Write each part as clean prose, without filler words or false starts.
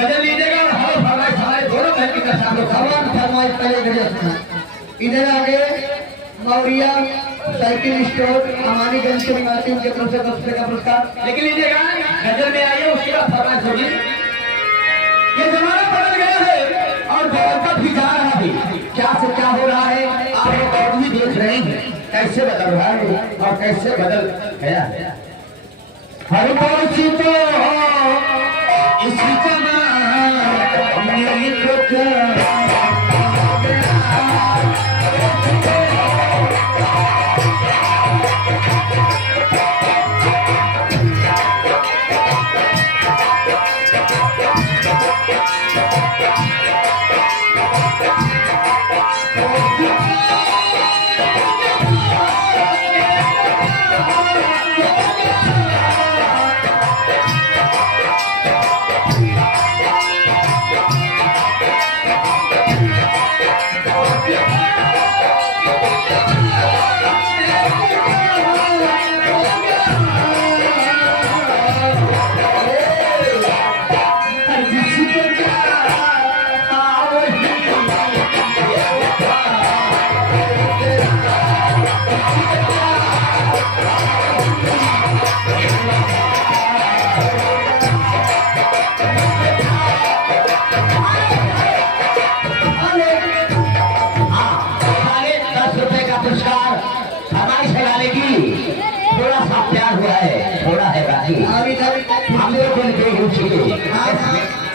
गजल लीजिएगा और हर फरमाइश हमारे दोनों बहन की तरफ से भगवान फरमाइश पहले गजल सुना। इधर आगे मौरिया साइकिल स्टोर अमानीगंज के निवासी उनके तरफ से 10 रुपए का पुरस्कार। लेकिन लीजिएगा गजल में आइए उसके बाद फरमाइश होगी। ये जमाना बदल गया है और बदलता भी जा रहा है। क्या से क्या हो रहा है आप और भी देख रहे हैं कैसे बदल रहा है और कैसे बदल गया है। हर पहुंची तो इस जमाने को क्या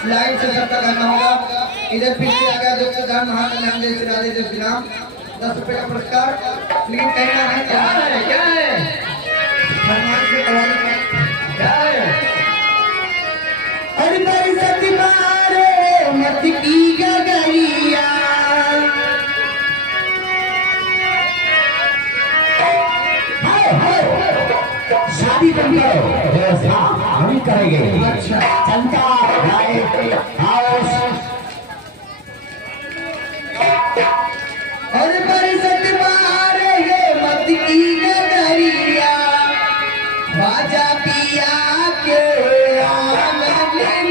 लाइन से सबका करना होगा। इधर पीछे आ गया दोस्तों जान महाकल्याण जय श्री राधे जय श्री राम 10 रुपए का पुरस्कार। लेकिन कहना है क्या है भगवान से क्या है अरे भाई सती मारे मत की गगरिया शादी बन करो हम करेंगे। अच्छा जनता हाउस और परिषद मारे है मत की गगरिया बाजा पिया के आंगन में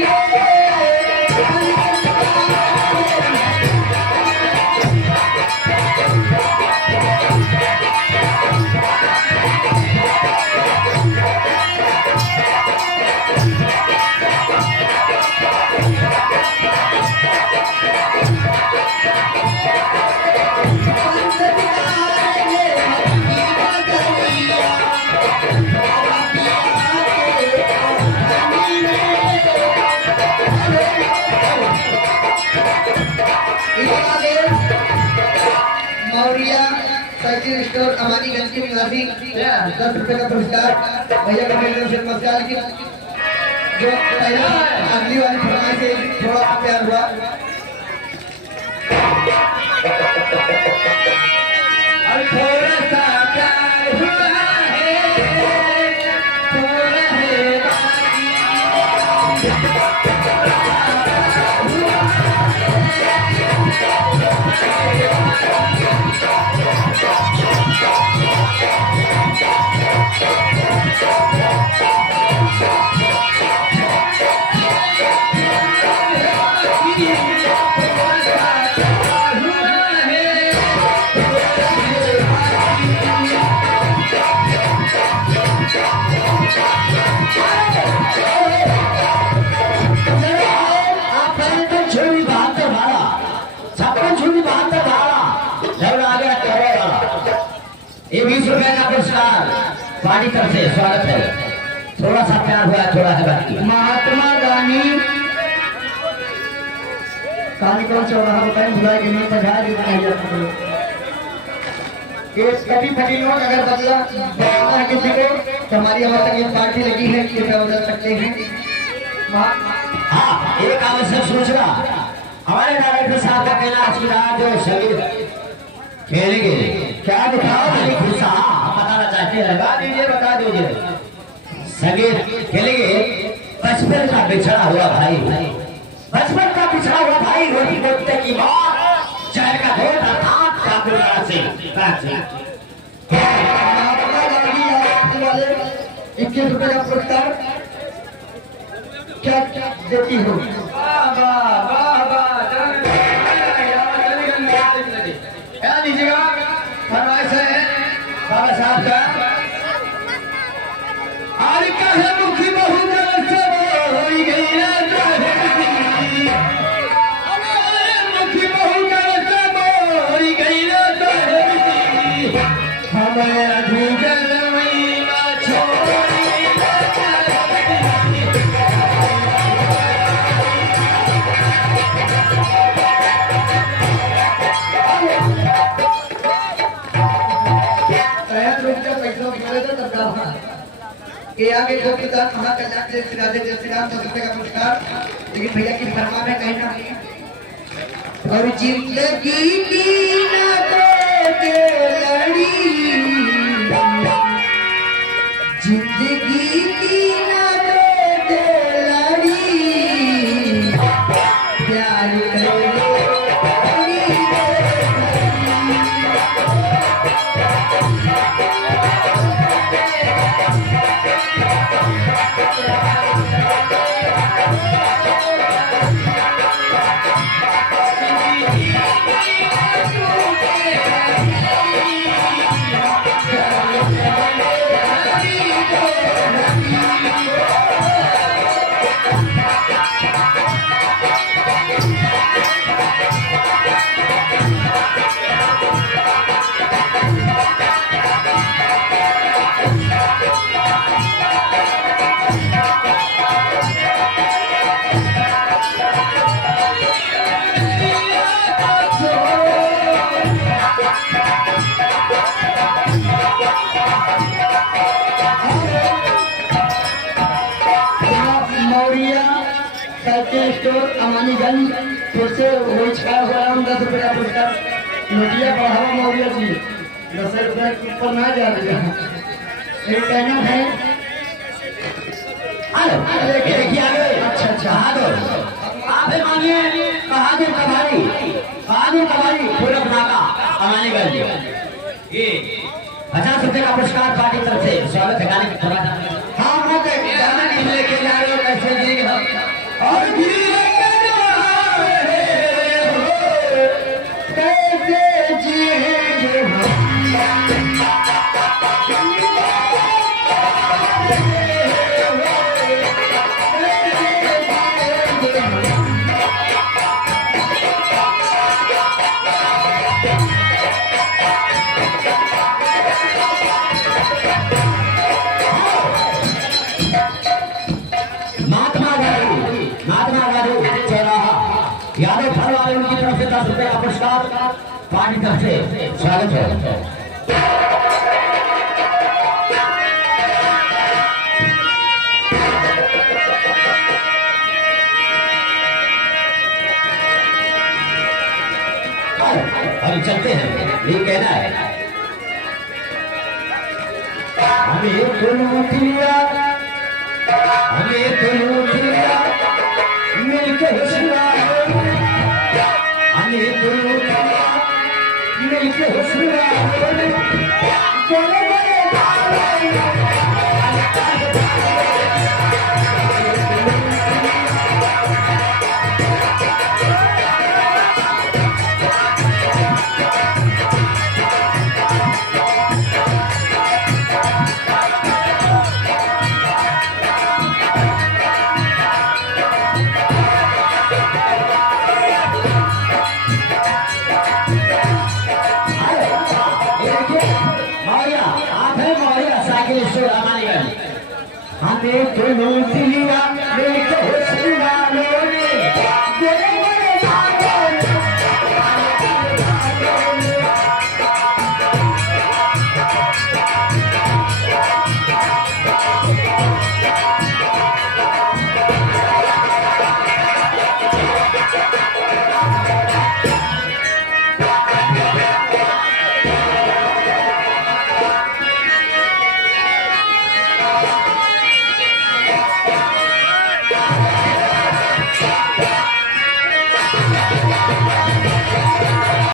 मौरिया साइकिल स्टोर अमानीगंज के निवासी 10 रुपए का पुरस्कार भैया का मेरे से नमस्कार। लेकिन जो पहला अगली वाली फरमाइश से थोड़ा प्यार हुआ और थोड़ा सा प्यार हुआ है थोड़ा है बाकी ये 20 रुपए का पुरस्कार पार्टी तरफ से स्वागत है। थोड़ा सा प्यार हुआ थोड़ा है बाकी। महात्मा गांधी कार्यक्रम चौराहा बताए भुलाई के लिए पधार कभी फटी नोट अगर बदला है किसी को तो हमारी हमारे तक ये पार्टी लगी है कृपया बदल सकते हैं। हाँ एक आवश्यक सूचना हमारे डायरेक्टर साहब का कहना आज की रात जो संगीत खेलेंगे क्या दिखाओ बताना चाहते हैं बता दीजिए संगीत खेलेंगे। बचपन का बिछड़ा हुआ भाई बचपन का बिछड़ा हुआ भाई रोटी रोटी की बात चाय का धोता था से 21 रुपए का पुरस्कार क्या देती हो क्या लीजिएगा फरमाइश है बाबा साहब का आज कहे मुखी बहु जल से होई गई रे मुखी बहु जल से होई गई रे हमें अधूजल महीना छोड़ी ये आगे जो कि दान महाकल्याण जय श्री राधे जय श्री राम 10 रुपए का पुरस्कार लेकिन भैया की फरमान है कहीं ना और जिंदगी की ना दे लड़ी जिंदगी की ना दे लड़ी प्यार करो स्टोर अमानीगंज फिर से वही छाया हुआ है 10 रुपए का पुरस्कार नोटिया बढ़ावा मौर्य जी 10 रुपए के ऊपर ना जा रही है एक कहना है देखिए आगे अच्छा आप मानिए बहादुर कबाड़ी पूरब नाका अमानीगंज ये 50 रुपए का पुरस्कार पार्टी तरफ से स्वागत है गाने की थोड़ा हाँ गाना नहीं लेके जा रहे हो कैसे देंगे हम और कैसे जिएंगे यादव फल वाले उनकी तरफ से 10 रुपए का पुरस्कार पार्टी तरफ से स्वागत है अभी चलते हैं ये कहना है हमें तो लूटिया मिलके हुस्ना हमें तो लूटिया मिलके हुस्ना हमें तो लूटिया मिलके